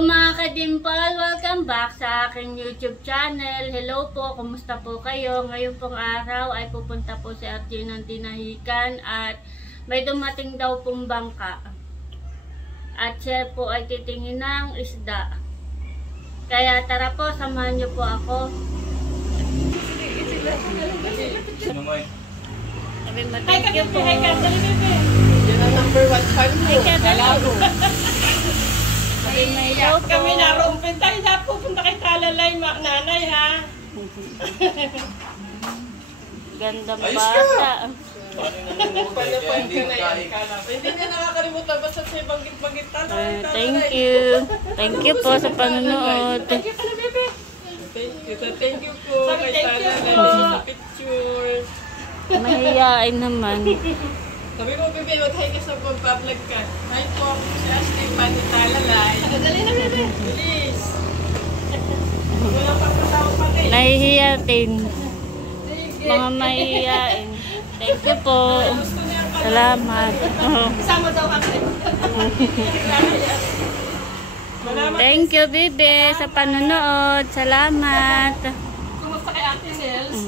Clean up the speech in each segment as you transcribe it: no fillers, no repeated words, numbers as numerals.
Hello mga ka-dimple! Welcome back sa aking YouTube channel. Hello po, kumusta po kayo? Ngayon pong araw ay pupunta po si RJ ng Tinahican at may dumating daw pong bangka. At siya po ay titingin ng isda. Kaya tara po, samahan niyo po ako. Sabi mo, thank you po. Yan ang number 1 fan mo. Kalaro. Kami naroon tayo na pupunta kay Talalay, nanay ha. Ganda bata. Hindi niya nakakalimutan basta siya banggit-banggit tanay. Thank you. Thank you po sa panonood. Thank you pala, bebe. Thank you po kay Talalay sa picture. Mahihain naman. Sabi mo, bebe, mag-hi ka sa pag-vlog ka. Hi po, si Ashley Pati Talalay. Dali na, bebe. Bilis. Wala pang kasama pa rin. Nahihiyatin. Mga mahihiyain. Thank you po. Salamat. Kasama daw kami. Thank you, bebe, sa panonood. Salamat. Kumusta kay Ate Nels?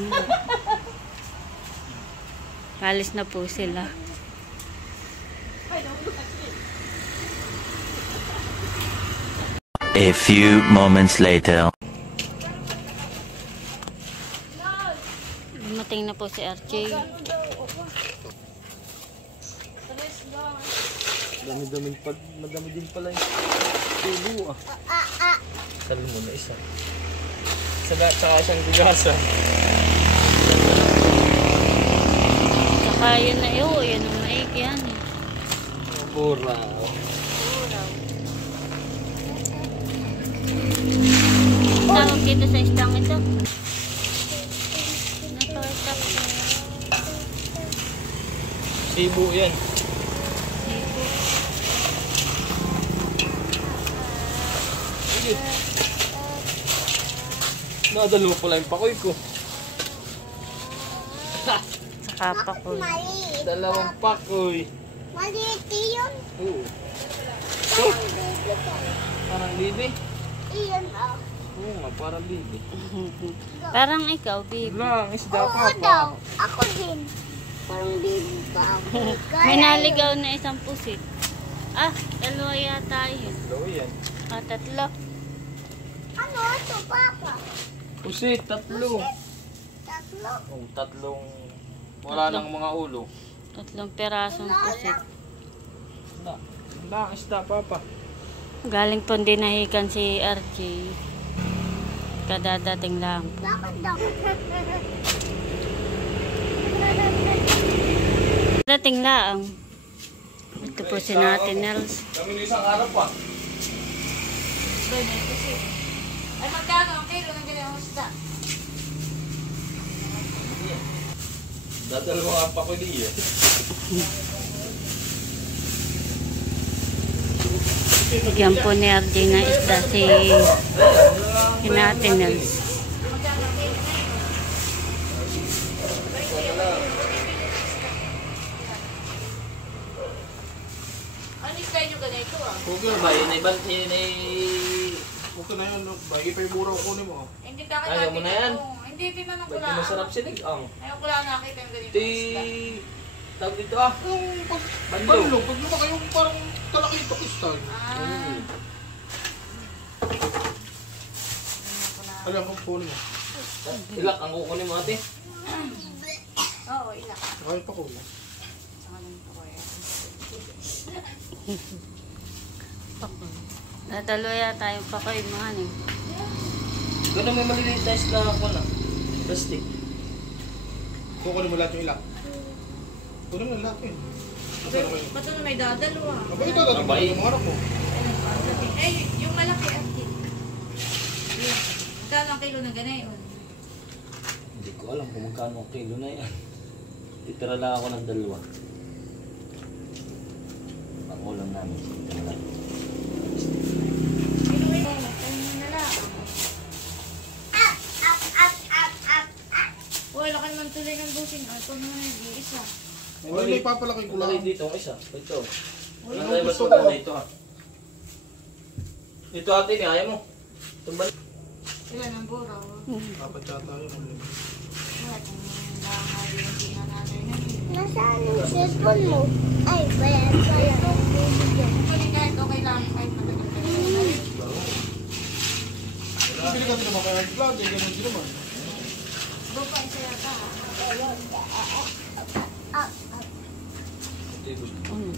Alis na po sila. A few moments later. Dumating na po si RJ. Madami din pala yung tubo ah. Sabi mo na isa. Saka isang bigasan. Saka yun na yun. Yan ang maik yan. Buraw. Tawag dito sa istang ito. Napakita po. Sibo yan. Nadalo pala yung pakoy ko. Sa kapak ko. Dalawang pakoy. Maliit yun. Oo. Parang bibi. Iyon ah. Oo nga, parang bibi. Parang ikaw, baby. Lang, isda Oo pa daw. Ako din. Parang baby pa ako. May naligaw na isang pusit. Ah, dalawa yata yun. Dalawa yan. Ah, tatlo. Ano ito, Papa? Pusit, tatlo. Tatlo. Oh, tatlong wala nang mga ulo. Tatlong perasong pusit. Lang, isda papa. Galing po Tinahican si RJ. Kadadating lang po. Bakit daw? Dating lang. Ito po si Ate Nels. Kami ng isang araw pa. Ay, magkano ang kilo ng ganyan isda? Dadalawa nga pa ko diya. Bigyan po ni RJ na isda si Ate Nels. Ano yung kayo ganito ah? Huwag yun ba? Yun ay... Okay na yun, bagi pa yung buraw kunin mo. Hindi ka Ayaw mo na yan? Hindi, tinanong ko Ba't lang. yung masarap sinig? Ang... Ayaw ko lang nakita yung ganito Ti... isda. Tawag dito ah. Yung pag Banlo. pag lumaki yung parang kalaki Pakistan. Ah. Alam mo, kunin mo. Ilak ang kukunin mo ate. Oo, ilan. Kaya pa kunin. Natalo yata yung pakoy mga ano. Ganun may maliliit na isda ako na. Plastic. Kukunin mo lahat yung ilak. Kunin mo lahat yun. Ba't na may dadalawa? Aba ito, dati mo yung mga anak mo. Eh, yung malaki atin. Magkano ang kilo ng ganayon? Hindi ko alam kung magkano ang kilo na yan. Titira lang ako ng dalawa. Pangulam namin. Wala ka naman tuloy ng busin. Ito naman yung isa. May papalaki ko lang. Dito ang isa. Ito. Wala Ano akong ba gusto ito ko. dito ha? Dito ate, kaya mo. Tumbal. Ilan ang buraw? Dapat yata yun. Wala kung nangyari yung pinananay na yun. Nasaan yung cellphone mo? Ay, bayan pala. Pwede kahit okay lang, kahit matagal ka na rin. Pili ka din naman kaya vlog, eh, ganun din naman. Doon pa isa yata.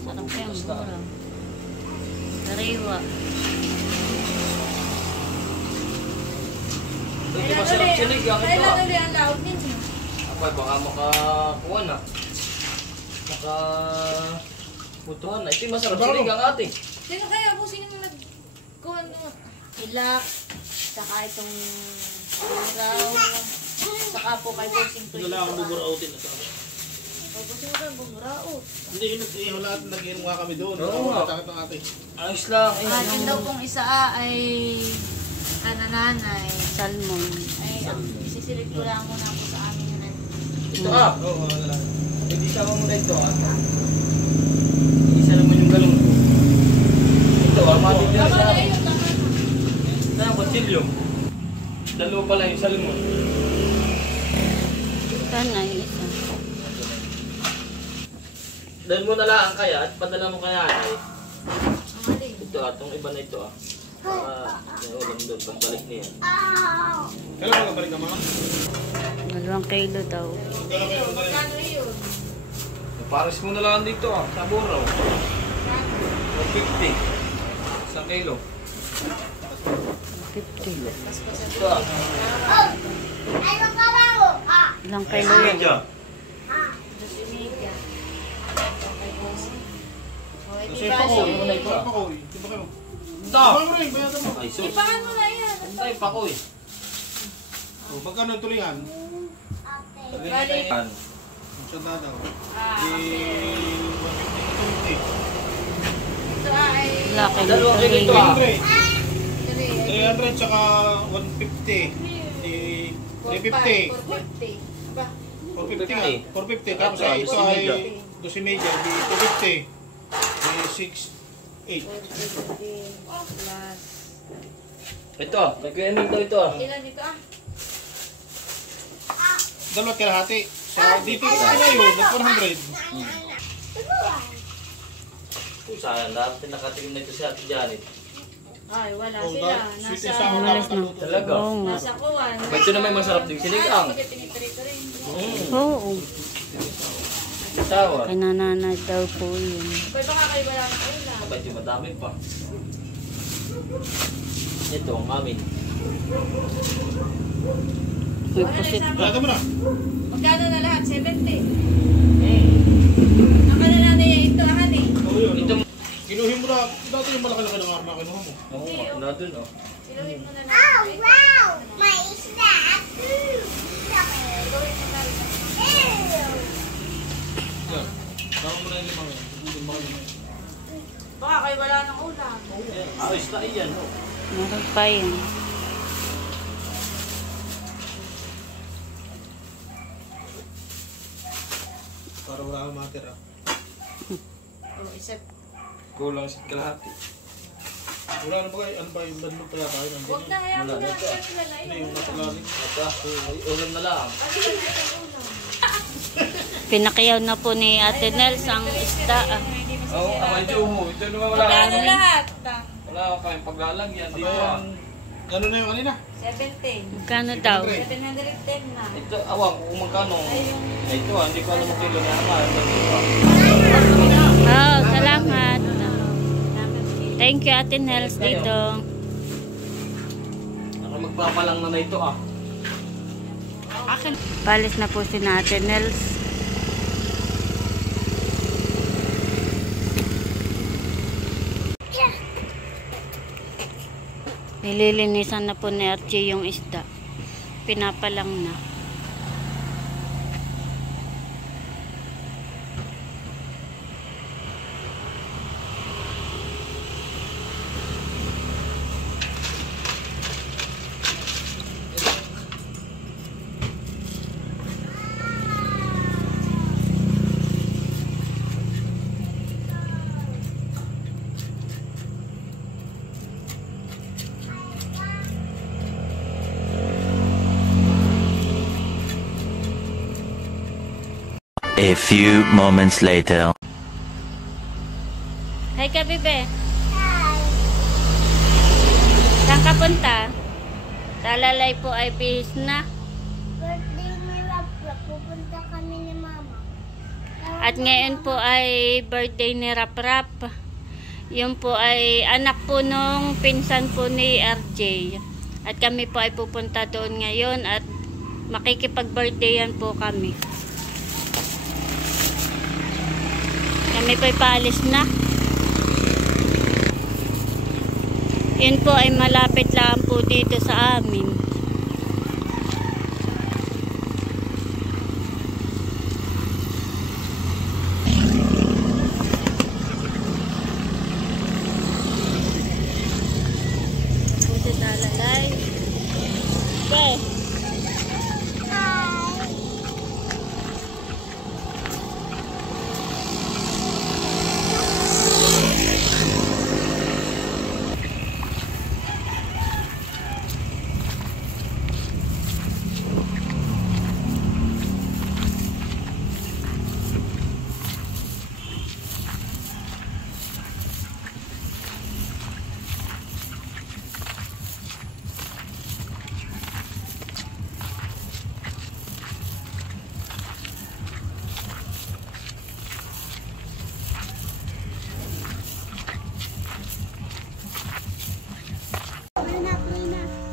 Sarap yan, mura. Sariwa. Ito masarap sinig. Ang ito Kailan ulit ang laot ninyo? Apay, baka makakuha na. Makabutuhan na. Ito yung masarap sinig ang ate. Sino kaya po sino nagkuhan mo? Ilak, saka itong buraw, saka po kay Bossing Ito lang ang buburautin na sa akin. Kay Bossing ka, buraw. Hindi, yun lahat nag-inom nga kami doon. Oo nga. Takot ng ate. Ayos lang. Yun daw pong isa ay kanananay. Salmon. Ay, isisilip ko lang muna po sa amin yun. Ito ah. Oo, ano lang. Hindi sama mo na ito ah. Isa naman yung galong ko. Ito ah, matindi na sa akin. Na, batilyo. Dalawa pala yung salmon. Sana yung isa. Dahil mo na lang kaya at padala mo kaya ay. Ang alin. Ito ah, itong iba na ito ah. Para may ulam doon, pagbalik niya. Kailan ka balik naman? 2 kilo daw. Kailan kayo? Magkano yun? Pares mo na lang dito ah, sa buraw. 150. 1 kilo. 50. Ito ah. Ilang kilo yan? Dos y media. Kay Bossing. O, Kasi edi pa ko. bali. Ano ito? Pa ko. Di ba kayo? Ito! Baka mo rin, bayadan mo. Ay sus. Ipakan mo na yan. Ang tayo pa ko eh. Oh, magkano ang tulingan? Bali. Yan. Siya na daw. Ah, Di okay. 150. Ito ay Ilang kilo? Dalawang kilo ito ah. 300. 300 tsaka 150. Di 350. 450. Aba, 450 nga. 450. Tapos ay ito ay 12 media. Di 250. Di 6, 8. 450 plus. Ito ah, may kuya Emil daw ito ah. Ilan dito ah? Dalawat kalahati. Sa dito ngayon, 400. Sayang, dati nakatikim na ito si Ate Janet. Ay, wala Oh, sila. sweet Nasa... and sour Malas dapat na. naluto. Talaga? Oo nga. Nasa kuwan. Ito naman masarap din sinigang. Ay, pagkatinitrito rin. Oo. Tawa. Kay nananay daw po yun. Pwede baka kayo wala ng ulam. Kapag yung madami pa. Ito ang amin. May pusit pa. Bayadan mo na. Magkano na lahat? 70. Ang kanananay niya ito, ahani. Oo yun. Ito. Kinuhin mo na. Dati yung malaki-laki ng arma kinuha mo. Oo, na dun oh. Siluhin mo na na. Wow! May isda! Siluhin mo na rin. Yan. Tama mo na yung limang yan. Tubutin mo kayo. Baka kayo wala ng ulam. Ayos na iyan oh. Meron pa yun. Para wala kang matira. Oh, isip. Kulang si kalahati. Wala na ba kayo? Ano ba yung bandog pa yata? Yun, Huwag na, hayaan mo Wala na. na ito. Hindi, yung nasa lalim. Ata, ulam na lang. Kasi yun na yung ulam. Pinakiyaw na po ni Ate Nels ang isda. Oo, away Jomo. Ito naman wala Magkano kami. lahat? Wala ka kami paglalagyan dito Aba ah. yan. Ano na yung kanina? 17. Magkano daw? 710 na. Ito, awang kung magkano. Ay, yung... Ay, ito ah, hindi ko alam ang kilo niya. Ito Oh, salamat. Thank you Ate Nels dito. Ako magpapalang na ito ah. Palis na po si Ate Nels. Nililinisan na po ni Archie yung isda. Pinapalang na. A few moments later. Hi ka, bebe. Saan ka punta? Talalay po ay bis na. Birthday ni Rap-Rap. Pupunta kami ni Mama. At ngayon po ay birthday ni Rap-Rap. Yun po ay anak po nung pinsan po ni RJ. At kami po ay pupunta doon ngayon at makikipag-birthdayan po kami. Kami po ay paalis na. Yun po ay malapit lang po dito sa amin. Dito talalay. Okay.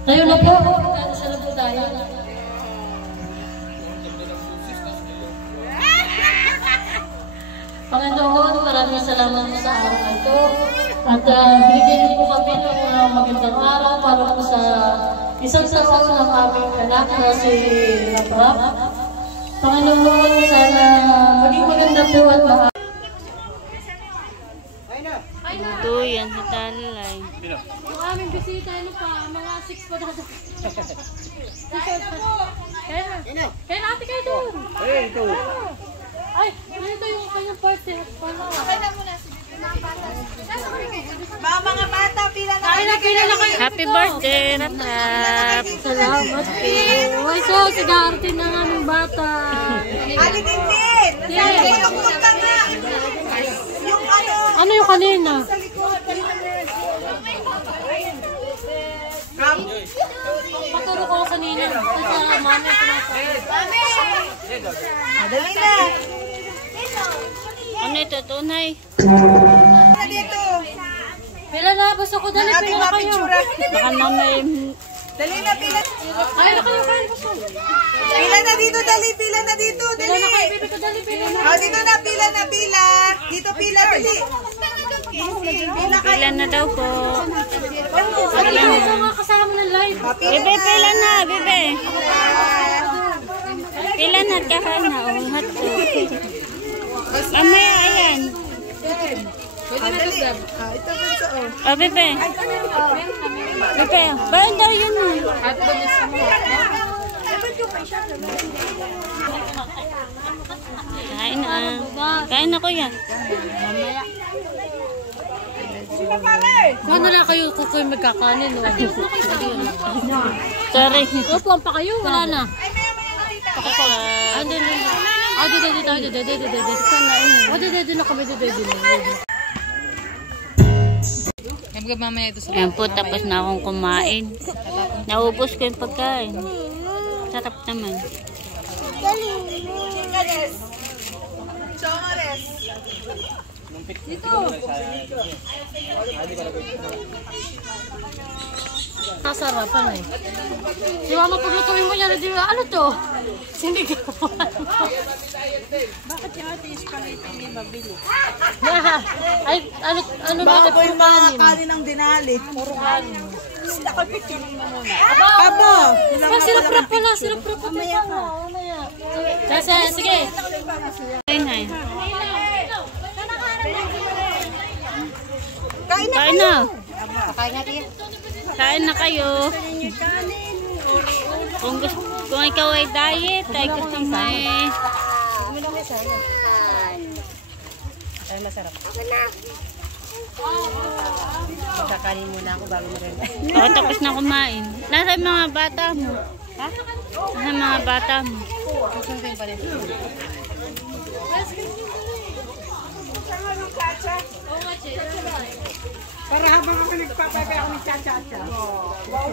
Tayo na po. Sa labo tayo. Panginoon, maraming salamat po sa araw na ito. At binigyan niyo po kami ng magandang araw para po sa isang taon ng aming anak na si Rap-Rap. Panginoon, sana maging maganda po at maayos. Ito yan sa talalay. Yung aming bisita, ano pa, mga 6 pa dito. Kaya natin kayo doon. Ay, ito yung kanyang party. Mga bata, pila na Pila na kayo. Happy birthday, Rap-Rap. Salamat po. Uy, so, sigarte na ng aming bata. Ali Tintin! Tulog ka nga! Yung ano, Ano yung kanina? sa likod. Paturo ko kanina. Sa mami ko na sa... Dali na! Ano ito, tunay? Na dito! Pila na, basta ko dali. Ating Pila na kayo. mapitsura. Baka mamay Dali na, pila. Kaya na kayo, kaya na kayo. Pila na dito, dali. Pila na dito, Pila na kayo, dali. bebe ko dali. Pila na. Oh, dito na, pila na, pila. Dito, pila, dali. Pila ka. pila na daw po. Ano yung ito mga kasama ng live? Bebe, pila na, bebe. Pila na, kaka na. Uhat ko. Mamaya, ayan. Ito, bunso, oh. Oh, bebe. Bebe, bayan daw yun. Kain na. Kain na ko yan. Ano na kayo kukuy magkakanin? Sorry. Upuan pa kayo, wala na. Ah, Dito na kami, dito. Ayan po, tapos na akong kumain. Naubos ko yung pagkain. Sarap naman. Chingales. Chongales. Nasarapan eh. Si mama paglutuin mo yan, ano to? Hindi ka Bakit yung ating spaghetti hindi mabili? Ay, ano Baka ba? po yung mga kanin ng dinalit. Puro kanin. Ako pipiling mo muna. Abo! Sirap-rap pala, sirap-rap pala. Mamaya. Sige. Kain na. Kain na Kain na. Pakain natin. Kain na kayo. Kung ikaw ay diet, ay gusto mo ay... Ay, masarap. Magkakanin muna ako bago maganda. Oo, tapos na kumain. Nasa yung mga bata mo? Ha? Ano mga bata mo? Para habang kami nagpapagay ako ng cha-cha-cha. Wow.